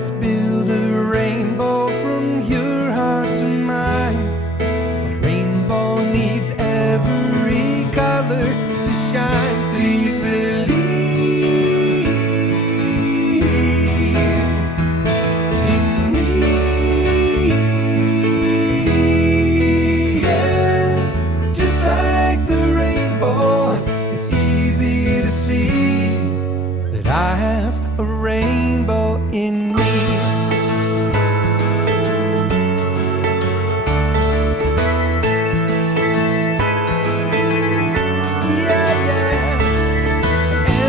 Let's build a rainbow from your heart to mine. A rainbow needs every color to shine. Please believe in me. Yeah. Just like the rainbow, it's easy to see that I have a rainbow in me. Yeah, yeah.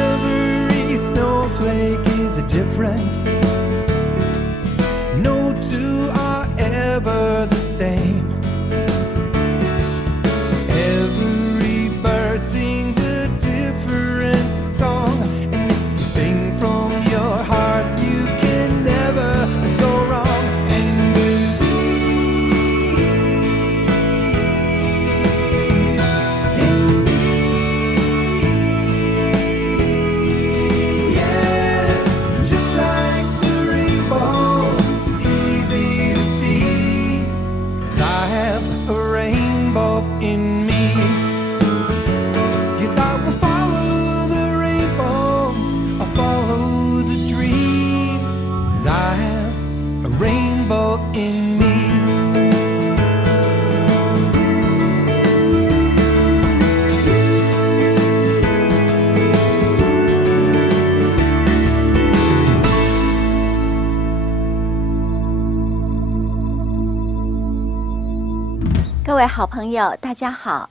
Every snowflake is different. No two are ever the same. Every bird sings a different song, and if you sing from your heart, you can never go wrong. And believe in me. Yeah, just like the rainbow, it's easy to see that I have a rainbow in me. Yes, I will follow the rainbow, I'll follow the dream, 'cause I have a rainbow in me. 各位好朋友，大家好，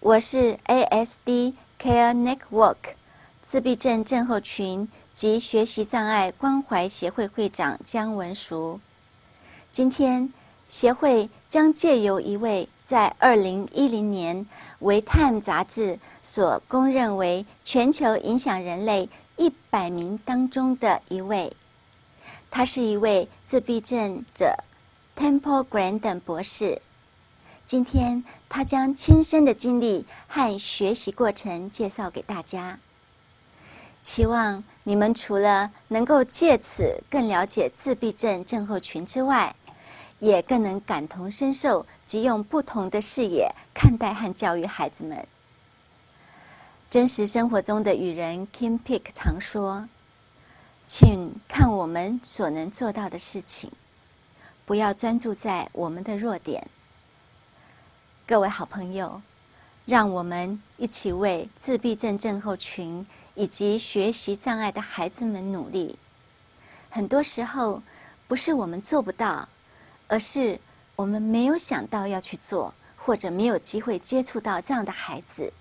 我是 ASD Care Network 自闭症症候群及学习障碍关怀协会会长姜文淑。今天，协会将借由一位在2010年为《Time》杂志所公认为全球影响人类100名当中的一位，他是一位自闭症者 Temple Grandin 博士。今天，他将亲身的经历和学习过程介绍给大家。期望你们除了能够借此更了解自闭症症候群之外，也更能感同身受及用不同的视野看待和教育孩子们。真实生活中的语人 Kim Pick 常说：“请看我们所能做到的事情，不要专注在我们的弱点。”各位好朋友，让我们一起为自闭症症候群以及学习障碍的孩子们努力。很多时候，不是我们做不到，而是我们没有想到要去做，或者没有机会接触到这样的孩子。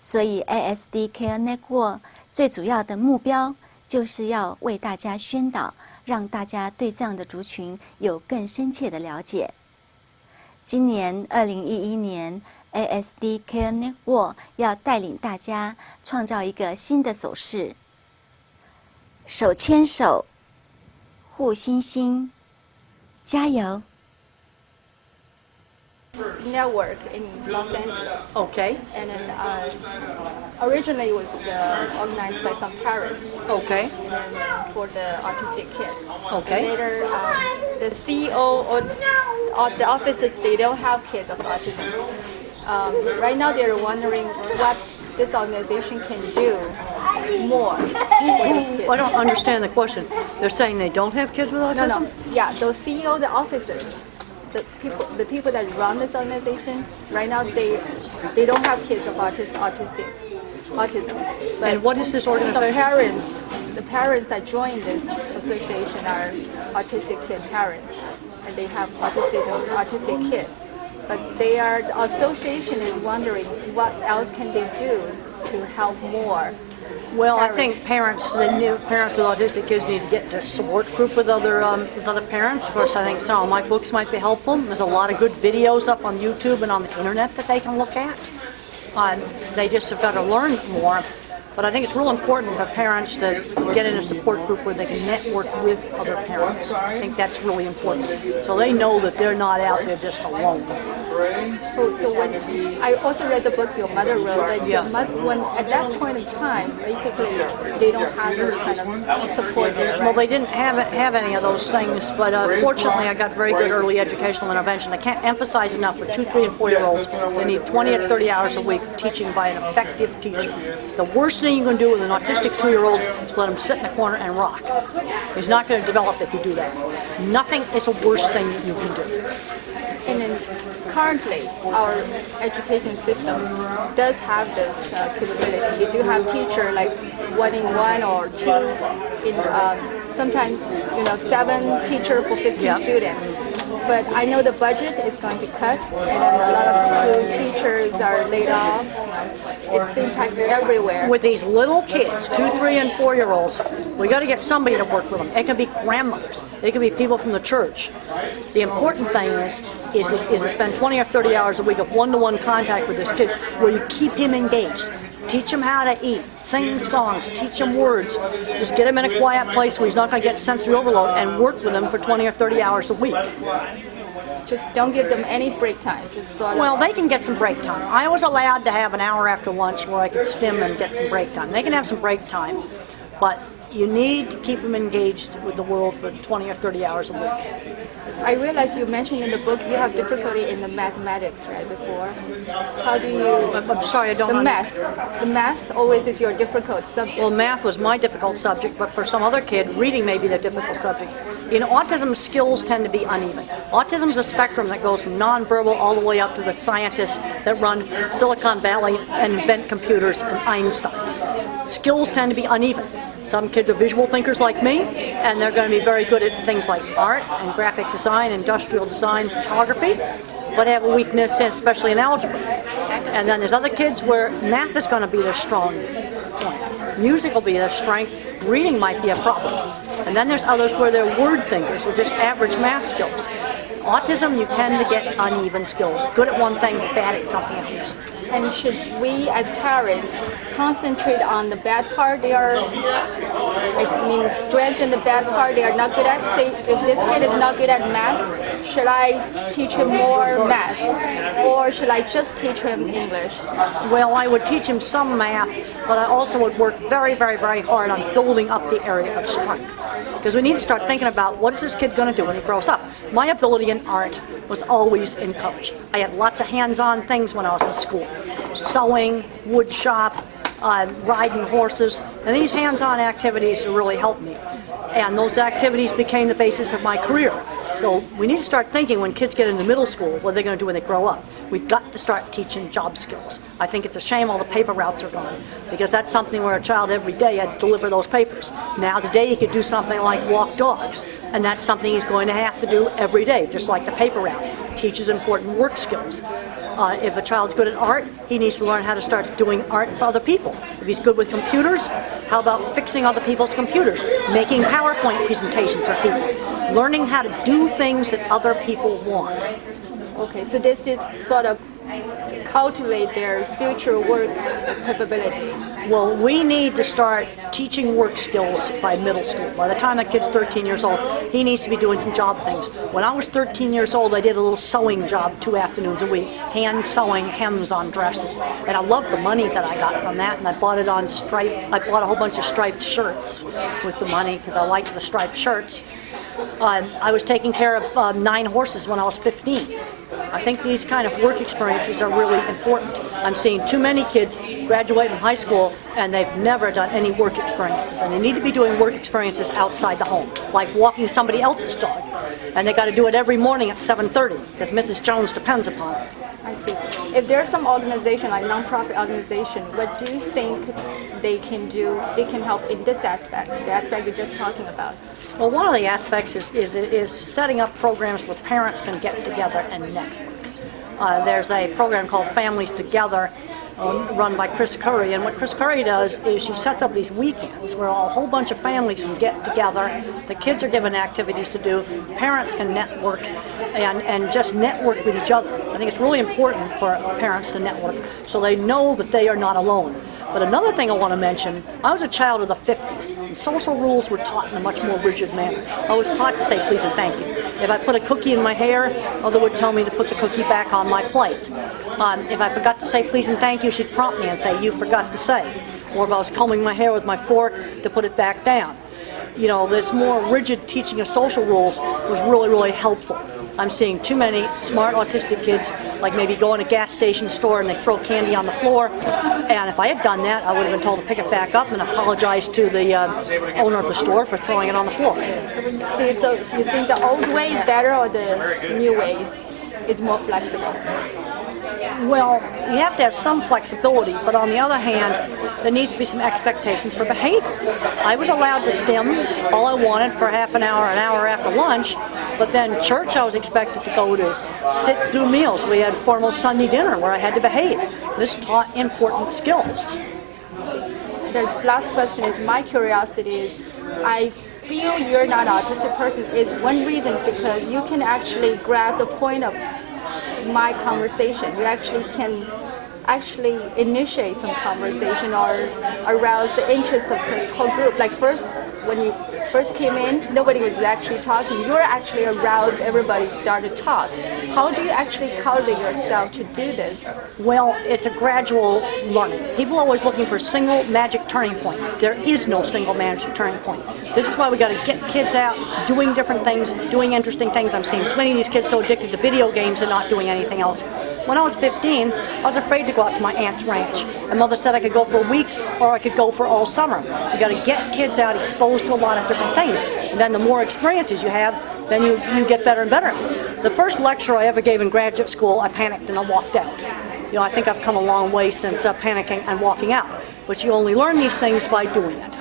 所以 ASD Care Network 最主要的目标，就是要为大家宣导，让大家对这样的族群有更深切的了解。今年2011年 ASD Care Network 要带领大家创造一个新的手势，手牵手，护心心，加油！ Network in Los Angeles. Okay. And then originally it was organized by some parents. Okay. And then for the autistic kid. Okay. And later, the CEO or the officers, they don't have kids of autism. Right now they're wondering what this organization can do more for those kids. I don't understand the question. They're saying they don't have kids with autism? No. Yeah, those CEO, the officers, the people that run this organization, right now they don't have kids of autism. But And what is this organization? The parents that join this association are autistic kid parents, and they have autistic kids. But the association is wondering what else can they do to help more. Well, I think parents with autistic kids need to get to a support group with other parents. Of course, I think some of my books might be helpful. There's a lot of good videos up on YouTube and on the internet that they can look at. They just have got to learn more. But I think it's real important for parents to get in a support group where they can network with other parents. I think that's really important. So they know that they're not out there just alone. So when I also read the book your mother wrote, that your mother, when at that point in time, basically they don't have this kind of support there. Well, they didn't have any of those things, but fortunately I got very good early educational intervention. I can't emphasize enough for 2, 3, and 4-year-olds, they need 20 to 30 hours a week of teaching by an effective teacher. The worst thing you can do with an autistic 2-year-old is let him sit in the corner and rock. He's not going to develop if you do that. Nothing is a worse thing that you can do. And then currently, our education system does have this capability. You do have teacher like 1-in-1 or 2 in sometimes 7 teacher for 15 students. But I know the budget is going to cut, and then a lot of school teachers are laid off. It seems like everywhere. With these little kids, 2, 3, and 4-year-olds, we got to get somebody to work with them. It can be grandmothers. It can be people from the church. The important thing is to spend 20 or 30 hours a week of one-to-one contact with this kid, where you keep him engaged. Teach him how to eat, sing songs, teach him words. Just get him in a quiet place where he's not going to get sensory overload, and work with him for 20 or 30 hours a week. Just don't give them any break time. Just sort of. Well, they can get some break time. I was allowed to have an hour after lunch where I could stim and get some break time. They can have some break time, but you need to keep them engaged with the world for 20 or 30 hours a week. I realize you mentioned in the book you have difficulty in the mathematics, right, before. How do you... I'm sorry, I don't understand. The math always is your difficult subject. Well, math was my difficult subject, but for some other kid, reading may be their difficult subject. In autism, skills tend to be uneven. Autism is a spectrum that goes from nonverbal all the way up to the scientists that run Silicon Valley and invent computers and Einstein. Skills tend to be uneven. Some kids are visual thinkers like me, and they're going to be very good at things like art and graphic design, industrial design, photography, but have a weakness, especially in algebra. And then there's other kids where math is going to be their strong point. Music will be their strength. Reading might be a problem. And then there's others where they're word thinkers with just average math skills. Autism, you tend to get uneven skills. Good at one thing, bad at something else. And should we, as parents, concentrate on the bad part they are, strengthen the bad part they are not good at? Say, if this kid is not good at math, should I teach him more math? Or should I just teach him English? Well, I would teach him some math, but I also would work very, very, very hard on building up the area of strength. Because we need to start thinking about what is this kid going to do when he grows up. My ability in art was always encouraged. I had lots of hands-on things when I was in school. Sewing, wood shop, riding horses, and these hands-on activities really helped me. And those activities became the basis of my career. So we need to start thinking when kids get into middle school, what are they going to do when they grow up? We've got to start teaching job skills. I think it's a shame all the paper routes are gone, because that's something where a child every day had to deliver those papers. Now today he could do something like walk dogs, and that's something he's going to have to do every day, just like the paper route. Teaches important work skills. If a child's good at art, he needs to learn how to start doing art for other people. If he's good with computers, how about fixing other people's computers, making PowerPoint presentations for people, learning how to do things that other people want. Okay, so this is sort of cultivate their future work capability. Well, we need to start teaching work skills by middle school. By the time that kid's 13 years old, he needs to be doing some job things. When I was 13 years old, I did a little sewing job 2 afternoons a week, hand sewing hems on dresses. And I loved the money that I got from that, and I bought it on I bought a whole bunch of striped shirts with the money because I liked the striped shirts. I was taking care of 9 horses when I was 15. I think these kind of work experiences are really important. I'm seeing too many kids graduate from high school and they've never done any work experiences, and they need to be doing work experiences outside the home, like walking somebody else's dog. And they got to do it every morning at 7:30 because Mrs. Jones depends upon it. I see. If there's some organization, like nonprofit organization, what do you think they can do, they can help in this aspect, the aspect you're just talking about? Well, one of the aspects is setting up programs where parents can get together and network. There's a program called Families Together run by Chris Curry, and what Chris Curry does is she sets up these weekends where a whole bunch of families can get together. The kids are given activities to do, parents can network and just network with each other. I think it's really important for parents to network so they know that they are not alone. But another thing I want to mention, I was a child of the 50s, and social rules were taught in a much more rigid manner. I was taught to say please and thank you. If I put a cookie in my hair, Mother would tell me to put the cookie back on my plate. If I forgot to say please and thank you, she'd prompt me and say, you forgot to say. Or if I was combing my hair with my fork, to put it back down. You know, this more rigid teaching of social rules was really, really helpful. I'm seeing too many smart autistic kids, like maybe go in a gas station store and they throw candy on the floor. And if I had done that, I would have been told to pick it back up and apologize to the owner of the store for throwing it on the floor. So you think the old way is better or the new way is more flexible? Well, you have to have some flexibility, but on the other hand, there needs to be some expectations for behavior. I was allowed to stim all I wanted for half an hour after lunch, but then church I was expected to go to, sit through meals. We had formal Sunday dinner where I had to behave. This taught important skills. The last question is, my curiosity is, I feel you're not an autistic person. Is one reason is because you can actually grab the point of my conversation. You actually can initiate some conversation or arouse the interest of this whole group. Like when you first came in, nobody was actually talking. You're actually aroused everybody to start to talk. How do you actually cultivate yourself to do this? Well, it's a gradual learning. People are always looking for a single magic turning point. There is no single magic turning point. This is why we got to get kids out, doing different things, doing interesting things. I'm seeing too many of these kids so addicted to video games and not doing anything else. When I was 15, I was afraid to go out to my aunt's ranch. And Mother said I could go for a week or I could go for all summer. You got to get kids out exposed to a lot of different things. And then the more experiences you have, then you get better and better. The first lecture I ever gave in graduate school, I panicked and I walked out. You know, I think I've come a long way since panicking and walking out. But you only learn these things by doing it.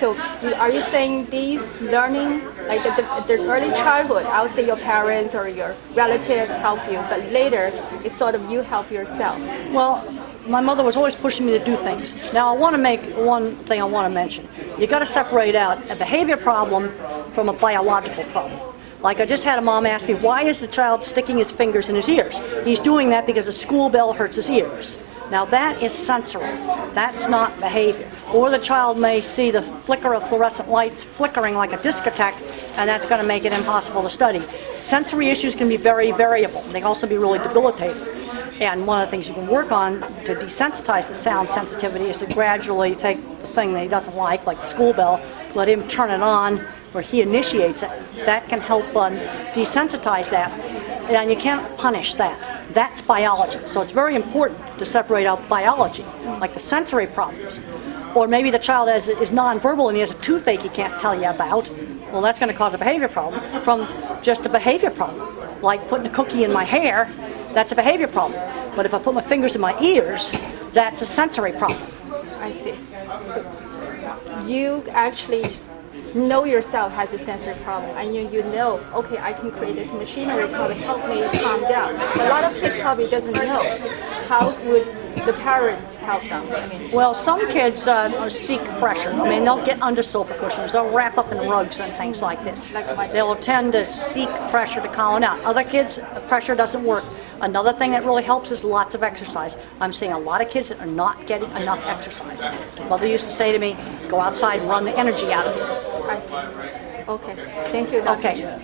So are you saying these learning, like at the early childhood, I would say your parents or your relatives help you, but later it's sort of you help yourself? Well, my mother was always pushing me to do things. Now I want to make one thing I want to mention. You got to separate out a behavior problem from a biological problem. Like I just had a mom ask me, why is the child sticking his fingers in his ears? He's doing that because a school bell hurts his ears. Now that is sensory. That's not behavior. Or the child may see the flicker of fluorescent lights flickering like a discotheque, and that's going to make it impossible to study. Sensory issues can be very variable. They can also be really debilitating. And one of the things you can work on to desensitize the sound sensitivity is to gradually take the thing that he doesn't like the school bell, let him turn it on where he initiates it. That can help desensitize that. And you can't punish that. That's biology. So it's very important to separate out biology, like the sensory problems. Or maybe the child is nonverbal and he has a toothache he can't tell you about. Well, that's going to cause a behavior problem from just a behavior problem. Like putting a cookie in my hair, that's a behavior problem. But if I put my fingers in my ears, that's a sensory problem. I see. You actually know yourself has a sensory problem, and you know, okay, I can create this machinery to help me calm down. A lot of kids probably doesn't know. How would the parents help them? Well, some kids seek pressure. They'll get under sofa cushions. They'll wrap up in rugs and things like this. They'll tend to seek pressure to calm down. Other kids, pressure doesn't work. Another thing that really helps is lots of exercise. I'm seeing a lot of kids that are not getting enough exercise. Mother used to say to me, go outside and run the energy out of you. I see. Okay. Thank you, Dr. Okay.